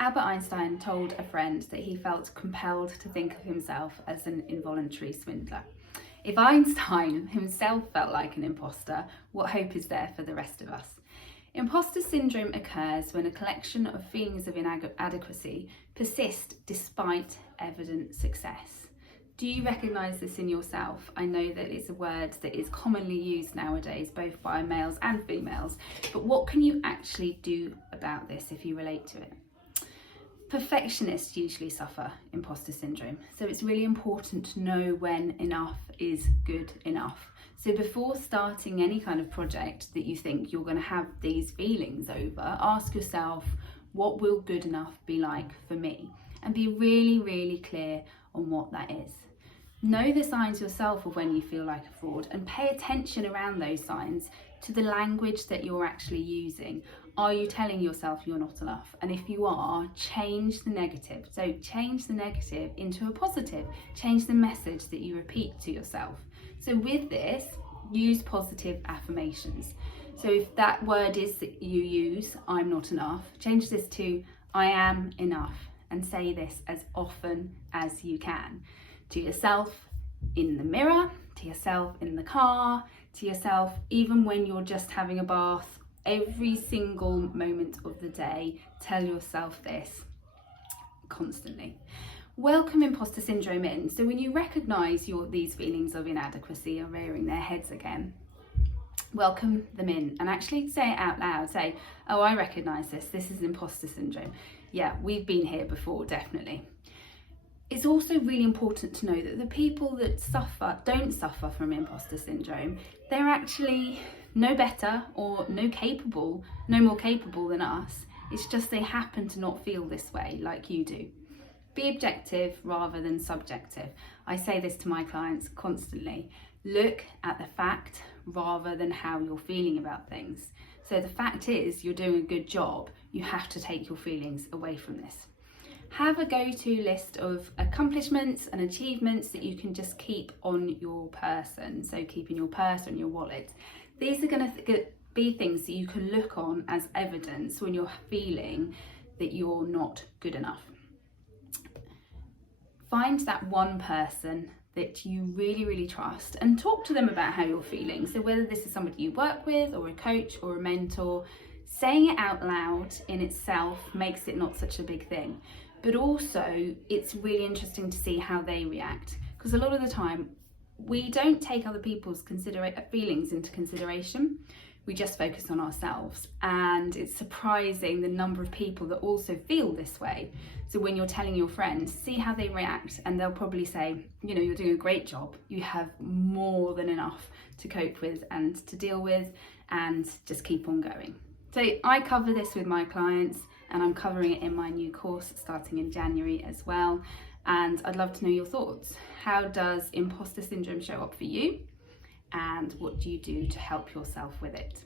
Albert Einstein told a friend that he felt compelled to think of himself as an involuntary swindler. If Einstein himself felt like an imposter, what hope is there for the rest of us? Imposter syndrome occurs when a collection of feelings of inadequacy persist despite evident success. Do you recognise this in yourself? I know that it's a word that is commonly used nowadays, both by males and females, but what can you actually do about this if you relate to it? Perfectionists usually suffer imposter syndrome, so it's really important to know when enough is good enough. So before starting any kind of project that you think you're going to have these feelings over, ask yourself, what will good enough be like for me? And be really, really clear on what that is. Know the signs yourself of when you feel like a fraud, and pay attention around those signs to the language that you're actually using. Are you telling yourself you're not enough? And if you are, change the negative. So change the negative into a positive. Change the message that you repeat to yourself. So with this, use positive affirmations. So if that word is that you use, I'm not enough, change this to I am enough, and say this as often as you can. To yourself in the mirror, to yourself in the car, to yourself even when you're just having a bath. Every single moment of the day, tell yourself this constantly. Welcome imposter syndrome in. So when you recognise these feelings of inadequacy are rearing their heads again, welcome them in and actually say it out loud. Say, oh, I recognise this. This is imposter syndrome. Yeah, we've been here before, definitely. It's also really important to know that the people that don't suffer from imposter syndrome, they're actually no better or no more capable than us. It's just they happen to not feel this way like you do. Be objective rather than subjective. I say this to my clients constantly. Look at the fact rather than how you're feeling about things. So the fact is you're doing a good job. You have to take your feelings away from this. Have a go-to list of accomplishments and achievements that you can just keep on your person. So keep in your purse or in your wallet. These are going to be things that you can look on as evidence when you're feeling that you're not good enough. Find that one person that you really, really trust and talk to them about how you're feeling. So whether this is somebody you work with or a coach or a mentor, saying it out loud in itself makes it not such a big thing. But also it's really interesting to see how they react, because a lot of the time we don't take other people's feelings into consideration. We just focus on ourselves, and it's surprising the number of people that also feel this way. So when you're telling your friends, see how they react, and they'll probably say, you know, you're doing a great job. You have more than enough to cope with and to deal with, and just keep on going. So I cover this with my clients, and I'm covering it in my new course starting in January as well. And I'd love to know your thoughts. How does imposter syndrome show up for you? And what do you do to help yourself with it?